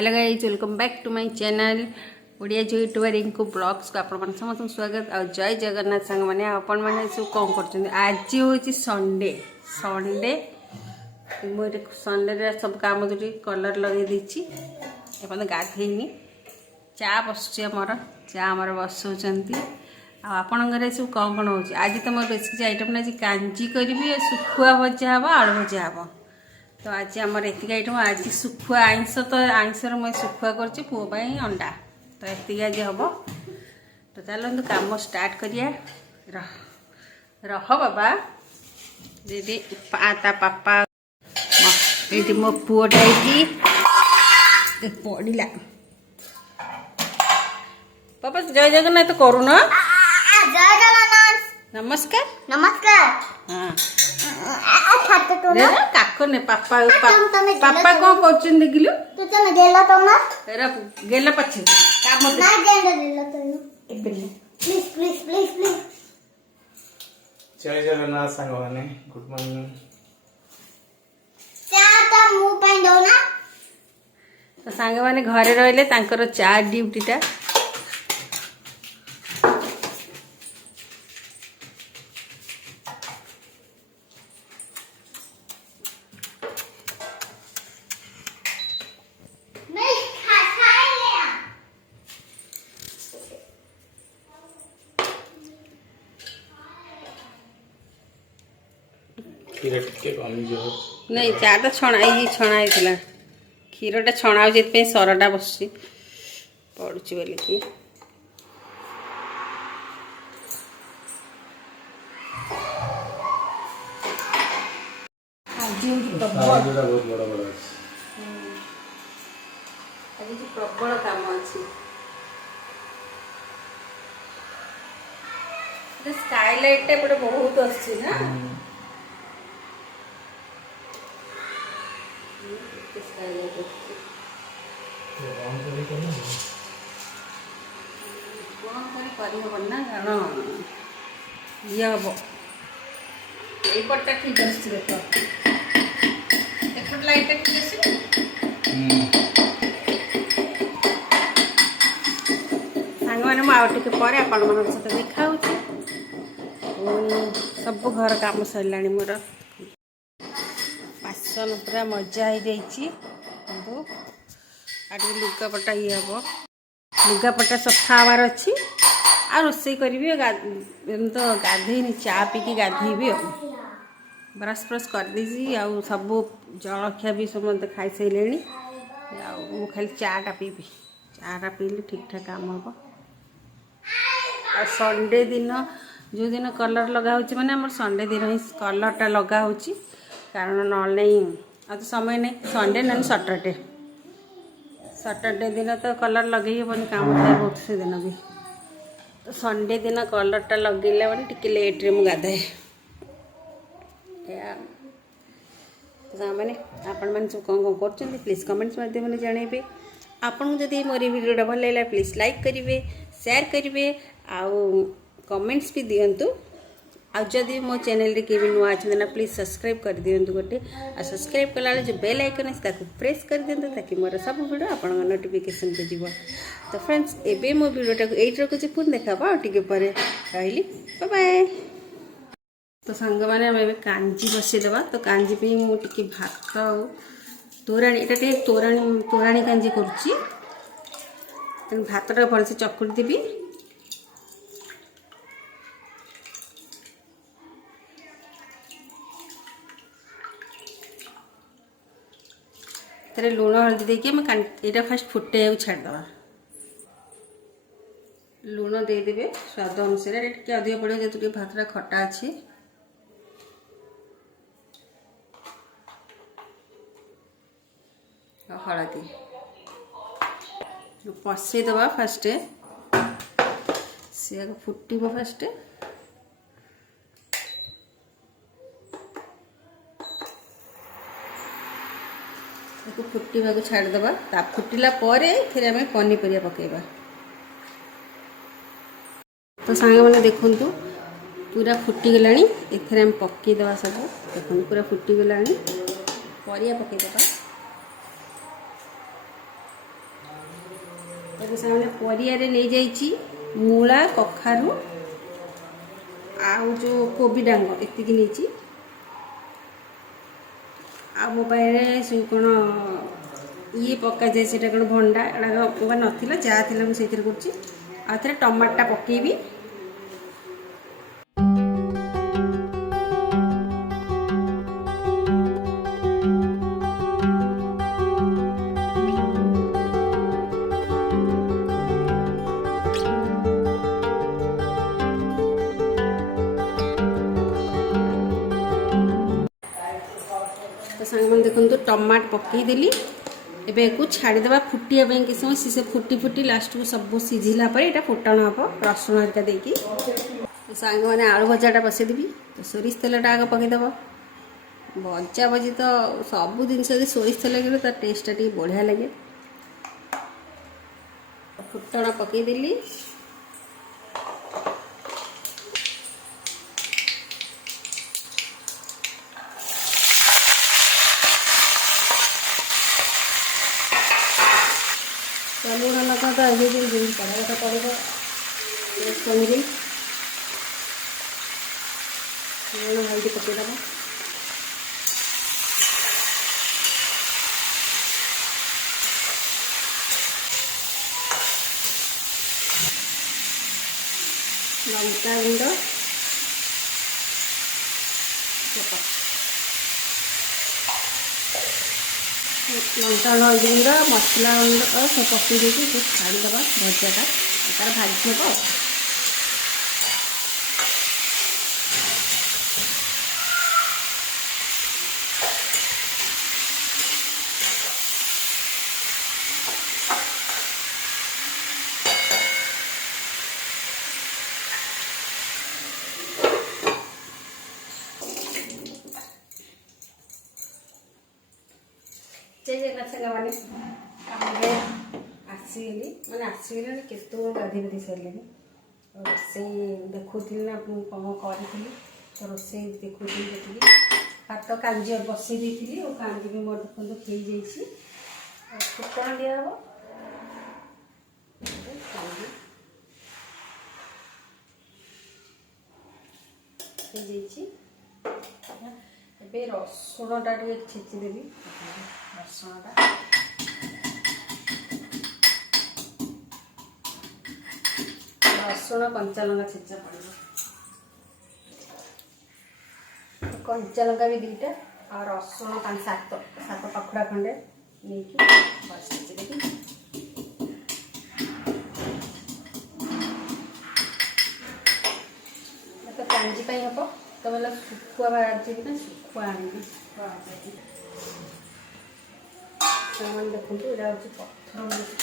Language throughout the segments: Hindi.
Hello guys, welcome back to my channel Odia जो यूट्यूबर इनको ब्लॉग्स को आपण समस्त स्वागत और जय जगन्नाथ सांग मैंने आपण मैंने सब कौन कर आज हूँ संडे संडे मुझे संडे सब काम कलर लगे देती गाधेनी चा बसुची आमर चा आमर बसौंट आपण घर सब कौन कौन हो आज तो मोर बेसिक आइटम आज कांजी करी सुखुआ भजा हम आलू भजा हम तो आज आमर एतिक आइटम आज सुखुआ आइंस तो आइंसर मैं सुखुआ कर पुओं अंडा तो एतिक आज हम तो चलते कम स्टार्ट करिया रह बाबा दीदी ता पापा ये मो पुओटा पड़ा पापा जय जगन्नाथ करू ना नमस्कार नमस्कार हाँ काक ने पापा पापा कौन कर देखिलु गेला पछे काम जय जगन्नाथ सांग माने गुड मॉर्निंग तो सांग माने घरे रहले तांकर चा ड्यूटीटा खीर टिके कम जो नहीं चा तो छणा क्षीरटा छणा हो सरटा बस पड़ुची बोल कि बहुत बड़ा बड़ा आज प्रबल काम अच्छी स्काईलाइट एपटे बहुत अच्छी ना ना कारण ये हम यपटा ठीक अच्छे देख एपट लाइट ठीक अच्छे सांग मैंने मुझे पर आपण मान सहित देखा सब घर काम सरला मोर बासन पूरा मजा हो जाइए लुगापटा ये हम लुगापटा सफा हबार अच्छी आ रोसे करी तो गाधेनी चा पीकी गाधेबी ब्रश ब्रश करदे आउ सब जलखिया भी समस्त खाई सारे मु खाली चाटा पीबी चाटा पीले ठीक ठाक काम हम आ संडे दिन जो दिन कलर लगा माने आम संडे दिन ही कलरटा लगा कारण ना नहीं आ तो समय नहीं संडे ना सैटरडे सैटरडे दिन तो कलर लगे हेबनी काम था बहुत से दिन भी तो संडे दिन कलरटा लगेला मैंने टिके लेट्रे मुझे गाधाए मैंने आपण मैंने सब कौन कौन कर प्लीज कमेंट्स माध्यम जनइबे आपन जदि मोर वीडियोटा भल लगा प्लीज लाइक करेंगे शेयर करेंगे आउ कमेंट्स भी दिंतु आ जदि मो चैनल रे केबी नुआ अच्छे ना प्लीज सब्सक्राइब कर दिंतु गोटे आ सब्सक्राइब कला जो बेल आइकन है प्रेस कर दिंतु ताकि मोर सब वीडियो आपण नोटिफिकेशन को जीव तो फ्रेंड्स एबे मो वीडियोटा को एट रखुची पुन देखा टिके परे कहली बाय बाय तो सांग माने हम एबे कांजी बसेदेबा तो कांजी पे मु टिके भात तोराणी एटा टे तोराणी कांजी करूची तो भातटा भलसे चकुड़ी देबी तेरे लुण हल्दी देके यहाँ फास्ट फुटे छाड़दे लुण देदेवे स्वाद अनुसार टे अधिक पड़े जेहतु भातटा खटा अच्छी हलदी पसईदबा फास्ट सी फुटब फास्ट फुटा छाड़दे फुटिला फिर आम पनीपरिया पकेबा तो सांग मैंने देखु पूरा फुटीगला एथे आम पकईदे सब देखो पूरा फुटीगला परिया पकईदे सामने परियारे नहीं जाइए मूला कखारू आउ जो कोबी डांग एतिक नहीं आ मो पाखे कौन ये पका जाए से कौन भंडा एड़ा नाला जहाँ थी मुझे कर टमाटा पकेबी तो सांग मैंने देखो टमाट पकईदेली एबे को छाड़ीदे फुटिया कि समय सी फुटी फुटी लास्ट को सब सीझिला पर यहाँ फुटण हम रसुण हरिका देकी तो सांग मैंने आलू भजाटा बसईदेवी तो सोरिष तेलटा आग पकईदेव भजा भजी तो सब जिनस सोरिष तेल लगे तो टेस्टा टी बढ़िया लगे फुटण पकईदेली लुण लगा तो अभी जमी पड़ा पड़ेगा कमी लुण हल्दी पकईदेव लंका गुंड लंका हल्दी गुंड मसला गुंड सब पकई देती छाड़ीदे भजाटा तार भाजी हे मैंने आसगली मैंने आसगली केत गाधी गाधी सारे रोसे देखुली ना कौन करी तो रोसे देखुली देखिए भात कांजी बसई देती और कांजी भी मोर देखते हो जाइए फुटण दिहब ए रसुणटा छेचिदेवी रसुणटा रसुण कंचा लंका छेचा पड़ो कंचा लंका भी दीटा और रसुण 7 पाखुड़ा खंडे नहीं बस छेचिदेवी तो कांजी हम तो बोला शुखुआ बाजी ना शुखुआ आनी देखो यहाँ हूँ पत्थर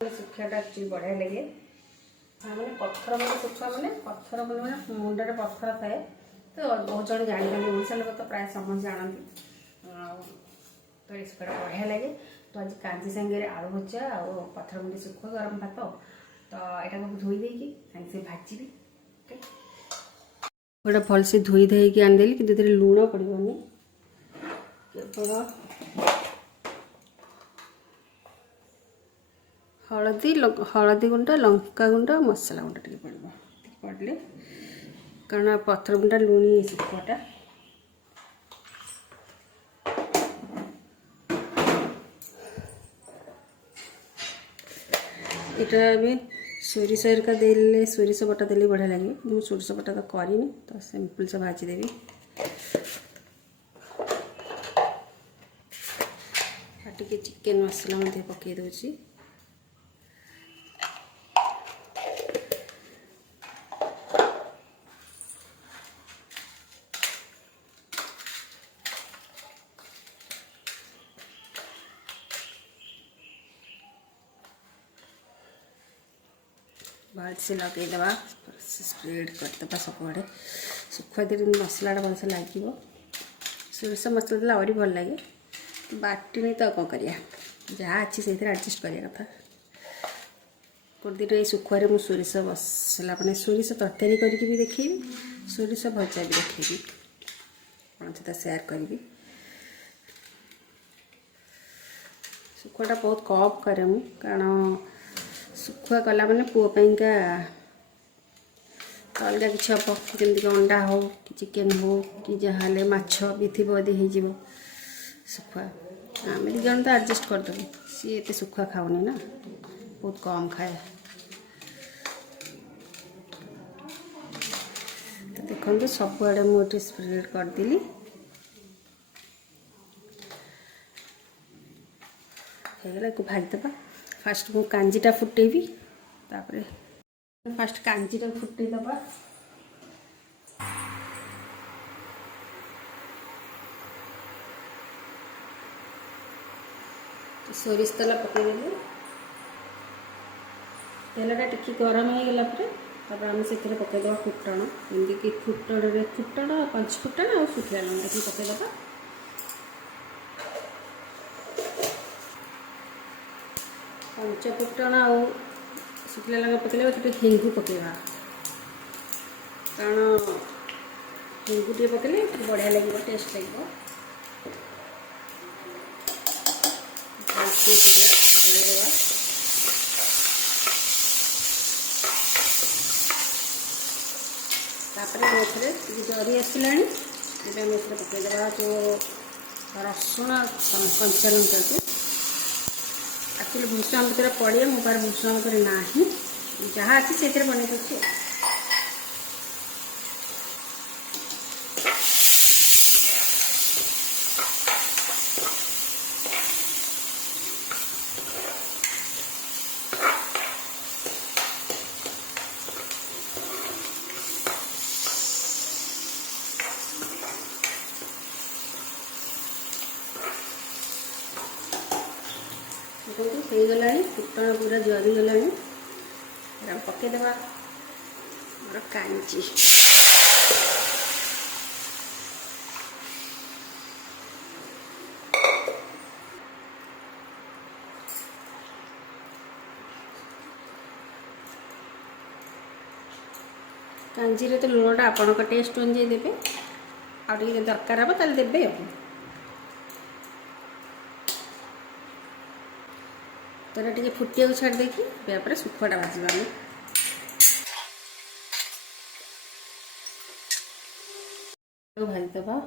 पत्थर सुखाटा एक्चुअली बढ़िया लगे मैंने पत्थर मैंने सुखा मैंने पत्थर मैंने मुंडे पत्थर थाए तो बहुत जन जानी ओडिशा लोग तो प्राय समझ जानती तो ये सुखाटा बढ़िया लगे तो आज कांजी सांगे आलू भजा और पत्थर मुंडे सुखा गरम भात तो यहाँ को धोई देकी सागे भाजी गोटे भलसे धोई धोईकी आनीदेली कि लुण पड़ोनी केवल हलदी गुंड लंका गुंड मसला गुंड टे पड़े कारण पत्थर गुंडा लुणी सुखुआटा यहाँ भी सोरिष हरिका देले सोरिष बटा देले बढ़िया लगे मुझे सोरिष बटा तो करनी तो सिंपल से भाजीदेवी टे चिकेन मसला पकई दूसरी भलसे लगेदेवा स्प्रेड करदे सबुआड़े सुखुआ दिन मसला भलसे लगे सोरिष मसला देला आहरी भल लगे बाटी नहीं तो कौन करिया जहाँ अच्छी से एडजस्ट करिया कथा गोटे दिन ये सुखुआरे मुझे सोरिष मसला मैंने सोरिष तरकारी करके भी देखी सोरिष भजा भी देखी सहित सेयार करी सुखुआटा बहुत कम करे मुझे कारण सुखुआ कला मैंने पुओपाइंका अलग किसी हम जमीक अंडा हो कि चिकेन हो कि जहाँ माछ भी थी हो सुखुआ आम दी जन तो एडजस्ट करदेबू सी एत सुखुआ खाऊनी ना बहुत कम खाए तो देखो सबुआड़े मुझे स्प्रेड करदेली होगला को भाजदेवा फास्ट मु कांजीटा फुटेबी तापरे फास्ट कांजीटा फुटेदेवा सोरिष तेल पकईदेवी तेलटा टिके गरम हो गला तापर आम से पकईदेवा फुटण जमीक फुटण पंचफुटण और शुखिला लंका की पकईदेवा पंचफुटण आ शुखिला लंका पकईले तो हिंगु पकईवा कारण हिंगु टे पकईले बढ़िया लगे टेस्ट लगे जरी आसला पकईदेवा जो रसुण कंचा लंका को एक्चुअली भूषण भर पड़े मो पार भूषण भर ना जहाँ अच्छी से बन पार्टी हो गला फुटण पूरा जरीगला पकईदेवा मोर कांची कांजी तो लुणटा आपण टेस्ट अनुजाई देवे आगे दरकार हम ताले देवे तेरा टे फुटिया छाड़ देखिए सुखुआटा भाजवा भाजदेवा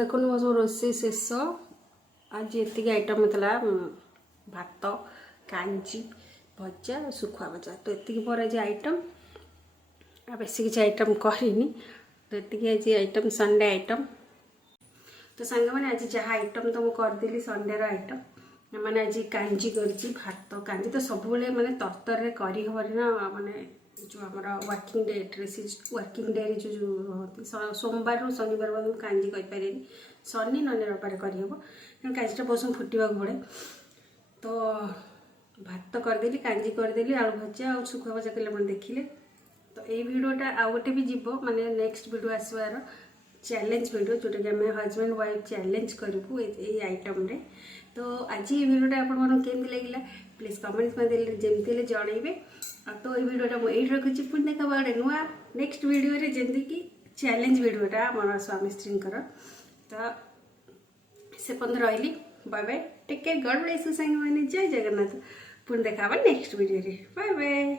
देखो मो सब रोषे शेष आज ये आइटम होता भात कांजी भजा सुखुआ भजा तो ये मोर आज आइटम आ बेसी किसी आइटम करनी तो ये आज आइटम संडे आइटम तो सांग मैंने आज जहाँ आइटम तो मुझे करदेली संडे आइटम मैंने आज कांजी कर भात कांजी तो सब माने तरतर करहबनी ना माने जो आम वर्किंग डे जो सोमवार रू शनिवार मुझे कांजी कर शनि न रविवार करहब कांजीटा बहुत समय फुटवा पड़े तो भात करदेली कांजी करदेली आलू भजा और सुखुआ भजा कले मैंने देखिले तो ये भिडटा आउ गोटे भी जीव माने नेक्स्ट वीडियो आसवार चैलेंज वीडियो जोटा कि आम हजबैंड वाइफ चैलेंज करूँ ये आइटम रे तो आज ये भिडटा आपमन लगे प्लीज कमेंट्स में जमी जनइबे तो ये भिडटा मुझे रखुच्छी पुणी देखा गोटे नुआ नेक्स्ट वीडियो जमी कि चैलेंज वीडियोटा आम स्वामी स्त्री तो से पर्यंत रही bye bye take care god bless you song मैंने जय जगन्नाथ पुणी देखा नेक्स्ट वीडियो बाय बाय।